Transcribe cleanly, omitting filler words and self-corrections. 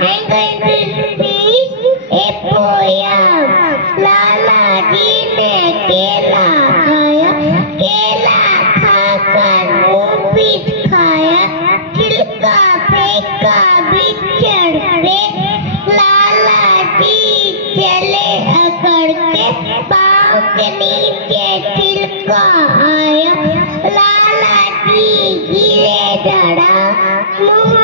I'm going to read a poem. लाला जी ने केला खाया, केला खाकर मुंह पीट खाया, छिलका फेंका बिछड़ पे, लाला जी चले अकड़ते, पाँव के नीचे छिलका आया, लाला जी गिरे डरा, मुंह